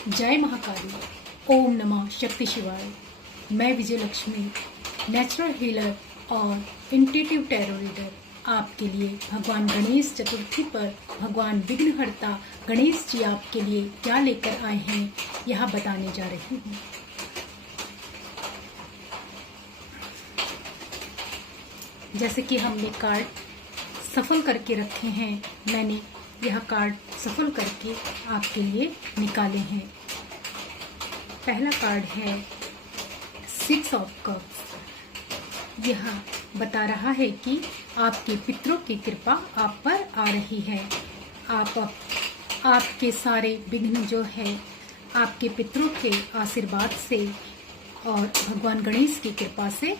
जय महाकाली। ओम नमः शक्ति शिवाय। मैं विजय लक्ष्मी, नेचुरल हीलर और इंट्यूटिव टैरो रीडर, आपके लिए भगवान गणेश चतुर्थी पर भगवान विघ्नहर्ता गणेश जी आपके लिए क्या लेकर आए हैं यह बताने जा रही हूँ। जैसे कि हमने कार्ड सफल करके रखे हैं, मैंने यह कार्ड सफल करके आपके लिए निकाले हैं। पहला कार्ड है 6 ऑफ कप्स। यह बता रहा है कि आपके पितरों की कृपा आप पर आ रही है। आपके सारे विघ्न जो है आपके पितरों के आशीर्वाद से और भगवान गणेश की कृपा से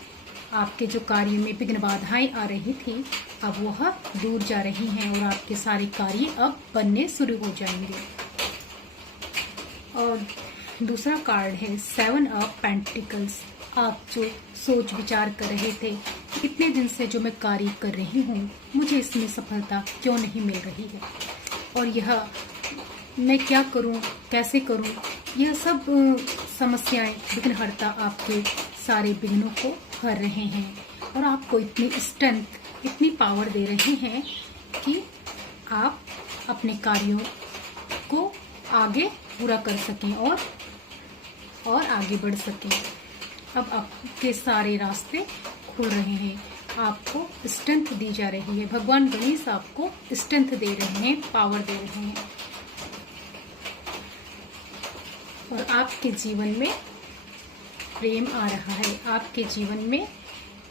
आपके जो कार्य में विघ्न बाधाएं आ रही थी अब वह दूर जा रही हैं और आपके सारे कार्य अब बनने शुरू हो जाएंगे। और दूसरा कार्ड है 7 ऑफ पेंटिकल्स। आप जो सोच विचार कर रहे थे इतने दिन से जो मैं कार्य कर रही हूँ मुझे इसमें सफलता क्यों नहीं मिल रही है और यह मैं क्या करूँ, कैसे करूँ, यह सब समस्याएं विघ्नहर्ता आपके सारे विघ्नों को हर रहे हैं और आपको इतनी स्ट्रेंथ, इतनी पावर दे रहे हैं कि आप अपने कार्यों को आगे पूरा कर सकें और आगे बढ़ सकें। अब आपके सारे रास्ते खुल रहे हैं, आपको स्ट्रेंथ दी जा रही है। भगवान गणेश आपको स्ट्रेंथ दे रहे हैं, पावर दे रहे हैं और आपके जीवन में प्रेम आ रहा है, आपके जीवन में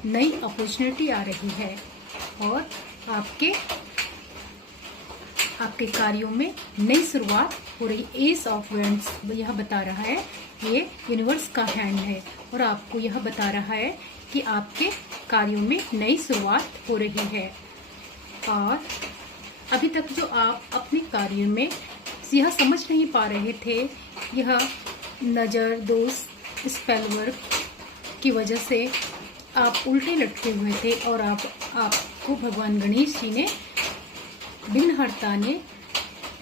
नई अपॉर्चुनिटी आ रही है और आपके कार्यों में नई शुरुआत हो रही। एस ऑफ वैंड्स यह बता रहा है, ये यूनिवर्स का हैंड है और आपको यह बता रहा है कि आपके कार्यों में नई शुरुआत हो रही है। और अभी तक जो आप अपने कार्य में यह समझ नहीं पा रहे थे, यह नज़र दोष स्पेल वर्क की वजह से आप उल्टे लटके हुए थे और आपको भगवान गणेश जी ने, विघ्नहर्ता ने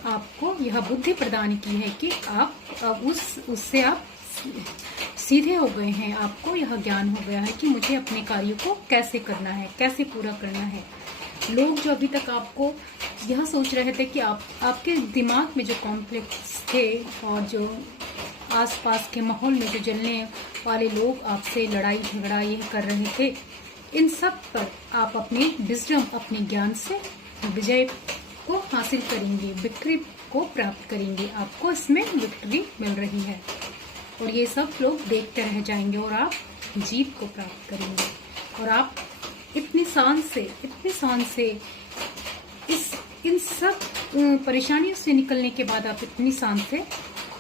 आपको यह बुद्धि प्रदान की है कि आप अब उससे आप सीधे हो गए हैं। आपको यह ज्ञान हो गया है कि मुझे अपने कार्य को कैसे करना है, कैसे पूरा करना है। लोग जो अभी तक आपको यह सोच रहे थे कि आपके दिमाग में जो कॉम्प्लेक्स थे और जो आसपास के माहौल में जो जलने वाले लोग आपसे लड़ाई झगड़ा ये कर रहे थे, इन सब पर आप अपने विजडम, अपने ज्ञान से विजय को हासिल करेंगे, विक्ट्री को प्राप्त करेंगे। आपको इसमें विक्ट्री मिल रही है और ये सब लोग देखते रह जाएंगे और आप जीत को प्राप्त करेंगे। और आप इतनी शान से इन सब परेशानियों से निकलने के बाद आप इतनी शान से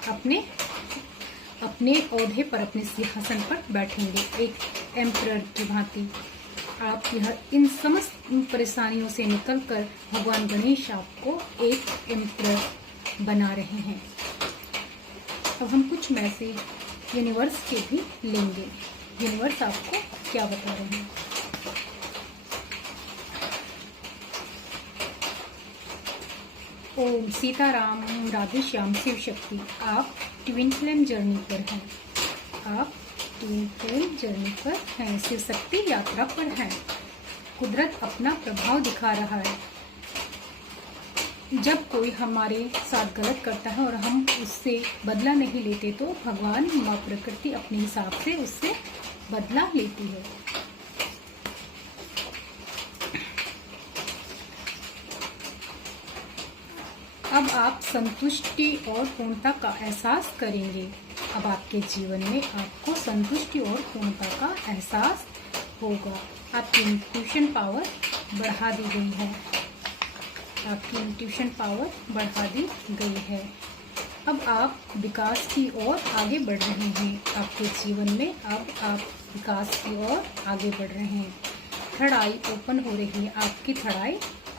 अपने ओहदे पर, अपने सिंहासन पर बैठेंगे, एक एम्परर की भांति। आप यह इन समस्त परेशानियों से निकलकर भगवान गणेश आपको एक एम्परर बना रहे हैं। अब हम कुछ मैसेज यूनिवर्स के भी लेंगे। यूनिवर्स आपको क्या बता रहे हैं? ओम सीताराम, राधे श्याम, शिव शक्ति। आप ट्विन फ्लेम जर्नी पर हैं, आप ट्विन फ्लेम जर्नी पर हैं, शिव शक्ति यात्रा पर हैं। कुदरत अपना प्रभाव दिखा रहा है। जब कोई हमारे साथ गलत करता है और हम उससे बदला नहीं लेते तो भगवान माँ प्रकृति अपने हिसाब से उससे बदला लेती है। अब आप संतुष्टि और पूर्णता का एहसास करेंगे। अब आपके जीवन में आपको संतुष्टि और पूर्णता का एहसास होगा। आपकी इंट्यूशन पावर बढ़ा दी गई है, आपकी इंट्यूशन पावर बढ़ा दी गई है। अब आप विकास की ओर आगे बढ़ रहे हैं। आपके जीवन में अब आप विकास की ओर आगे बढ़ रहे हैं। थर्ड आई ओपन हो रही है, आपकी थर्ड आई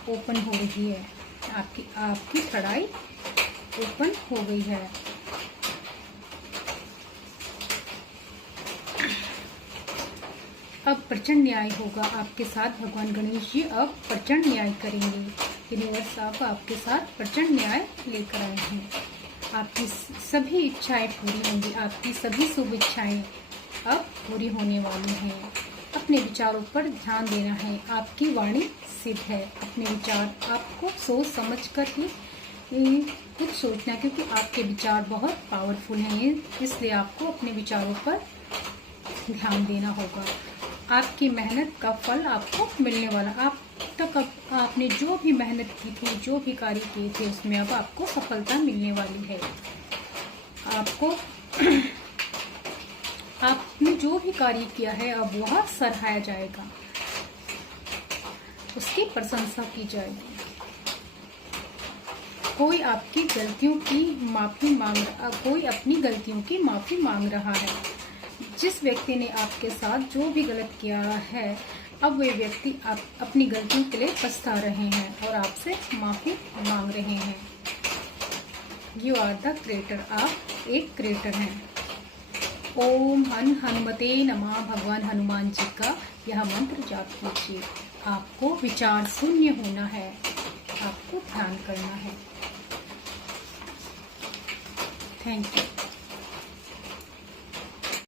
ओपन हो रही है, आपकी थर्ड आई ओपन हो गई है। अब प्रचंड न्याय होगा आपके साथ। भगवान गणेश जी अब प्रचंड न्याय करेंगे। यूनिवर्स अब आपके साथ प्रचंड न्याय लेकर आए हैं। आपकी सभी इच्छाएं पूरी होंगी। आपकी सभी शुभ इच्छाएं अब पूरी होने वाली हैं। अपने विचारों पर ध्यान देना है। आपकी वाणी सिद्ध है। अपने विचार आपको सोच समझ कर ही कुछ सोचना, क्योंकि आपके विचार बहुत पावरफुल हैं, इसलिए आपको अपने विचारों पर ध्यान देना होगा। आपकी मेहनत का फल आपको मिलने वाला। आपने जो भी मेहनत की थी, जो भी कार्य किए थे, उसमें अब आपको सफलता मिलने वाली है। आपने जो भी कार्य किया है अब वह सराहाया जाएगा, उसकी प्रशंसा की जाएगी। कोई अपनी गलतियों की माफी मांग रहा है। जिस व्यक्ति ने आपके साथ जो भी गलत किया है, अब वे व्यक्ति अपनी गलतियों के लिए पछता रहे हैं और आपसे माफी मांग रहे हैं। You are the creator. आप एक क्रिएटर हैं। ओम हनुमते नमः। भगवान हनुमान जी का यह मंत्र जाप कीजिए। आपको विचार शून्य होना है, आपको ध्यान करना है। Thank you.